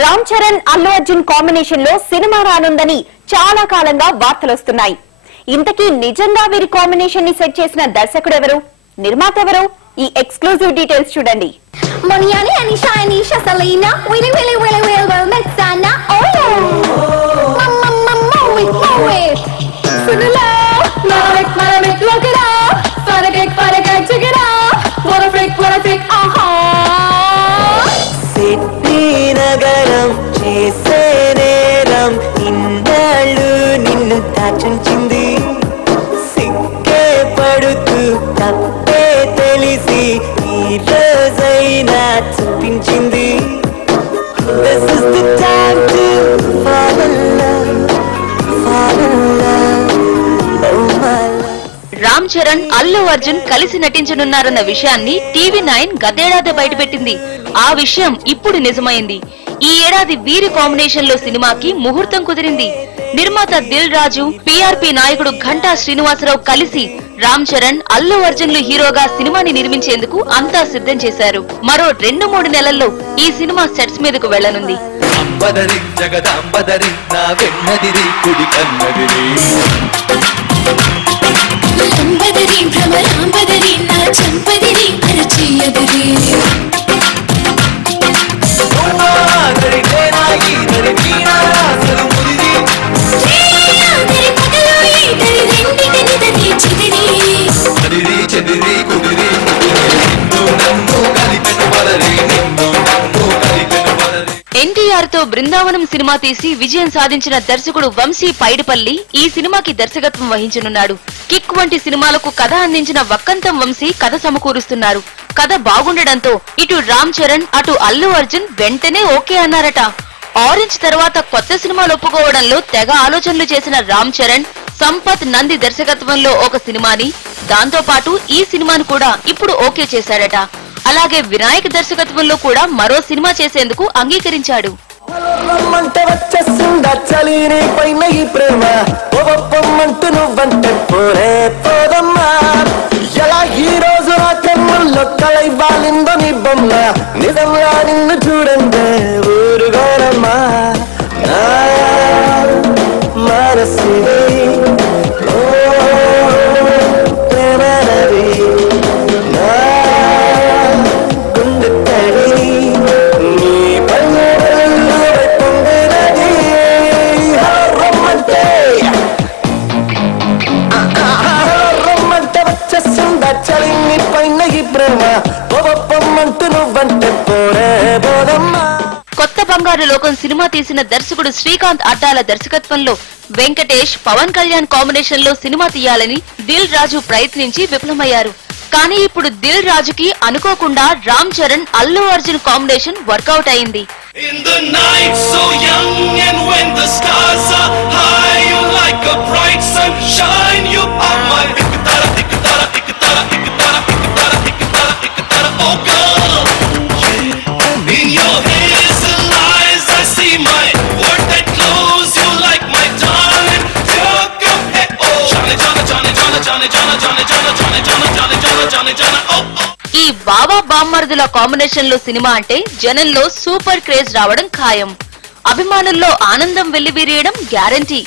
Ram Charan Allu Arjun combination లో cinema రానుందని చాలా కాలంగా వార్తలు వస్తున్నాయి. ఇంతకీ నిజంగా వీరి కాంబినేషన్ ని సెట్ చేసిన దర్శకుడు ఎవరు, నిర్మాత ఎవరు? ఈ ఎక్స్క్లూజివ్ డీటెయిల్స్ చూడండి. రామ్ చరణ్ అల్లు అర్జున్ కలిసి నటించనున్నారన్న విషయాన్ని TV9 గతేడాది బయటపెట్టింది. ఆ విషయం ఇప్పుడు నిజమైంది. ఈ ఏడాది వీరి కాంబినేషన్ లో సినిమాకి ముహూర్తం కుదిరింది. నిర్మాత దిల్ రాజు, PRP నాయకుడు ఘంటా శ్రీనివాసరావు కలిసి రామ్ చరణ్ అల్లు అర్జున్లు హీరోగా సినిమాని నిర్మించేందుకు అంతా సిద్ధం చేశారు. మరో 2-3 నెలల్లో ఈ సినిమా సెట్స్ మీదకు వెళ్లనుంది. NTR తో బృందావనం సినిమా తీసి విజయం సాధించిన దర్శకుడు వంశీ పైడిపల్లి ఈ సినిమాకి దర్శకత్వం వహించనున్నాడు. కిక్ వంటి సినిమాలకు కథ అందించిన వక్కంతం వంశీ కథ సమకూరుస్తున్నారు. కథ బాగుండడంతో ఇటు రామ్ చరణ్ అటు అల్లు అర్జున్ వెంటనే ఓకే అన్నారట. ఆరెంజ్ తర్వాత కొత్త సినిమాలు ఒప్పుకోవడంలో తెగ ఆలోచనలు చేసిన రామ్ చరణ్ సంపత్ నంది దర్శకత్వంలో ఒక సినిమాని, దాంతో పాటు ఈ సినిమాను కూడా ఇప్పుడు ఓకే చేశాడట. అలాగే వినాయక్ దర్శకత్వంలో కూడా మరో సినిమా చేసేందుకు అంగీకరించాడు. కొత్త బంగారు లోకం సినిమా తీసిన దర్శకుడు శ్రీకాంత్ అడ్డాల దర్శకత్వంలో వెంకటేష్, పవన్ కళ్యాణ్ కాంబినేషన్ లో సినిమా తీయాలని దిల్ రాజు ప్రయత్నించి విఫలమయ్యారు. కానీ ఇప్పుడు దిల్ రాజుకి అనుకోకుండా రామ్ చరణ్ అల్లు అర్జున్ కాంబినేషన్ వర్కౌట్ అయింది. ఈ బాబా బామ్మర్దుల కాంబినేషన్ లో సినిమా అంటే జనంలో సూపర్ క్రేజ్ రావడం ఖాయం. అభిమానుల్లో ఆనందం వెల్లివిరియడం గ్యారంటీ.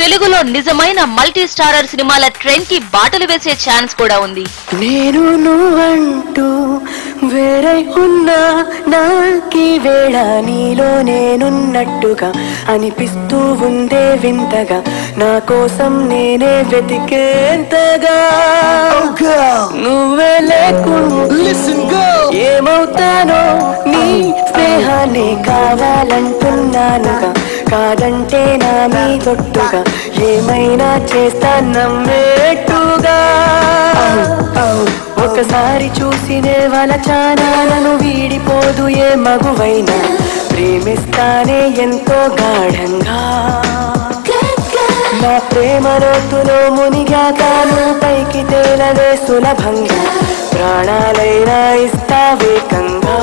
తెలుగులో నిజమైన మల్టీ స్టారర్ సినిమాల ట్రెండ్ కి బాటలు వేసే ఛాన్స్ కూడా ఉంది. నేను నువ్వంటూ వేరే ఉన్నా నాకి వేళ నీలో నేనున్నట్టుగా అనిపిస్తూ ఉందే వింతగా, నా కోసం నేనే వెతికేంతగా. నువ్వే లేకుండా ఏమవుతానో నీ స్నేహాన్ని కావాలంటున్నానుగా, కాదంటే నా మీ తొట్టుగా ఏమైనా చేస్తా నమ్మేట్టుగా. ఒకసారి చూసినే వలచానా నన్ను వీడిపోదు ఏ మగువైనా, ప్రేమిస్తానే ఎంతో గాఢంగా. నా ప్రేమ లోతులో మునిగాక నువ్వు పైకి తేలవే సులభంగా, ప్రాణాలైనా ఇస్తా వేగంగా.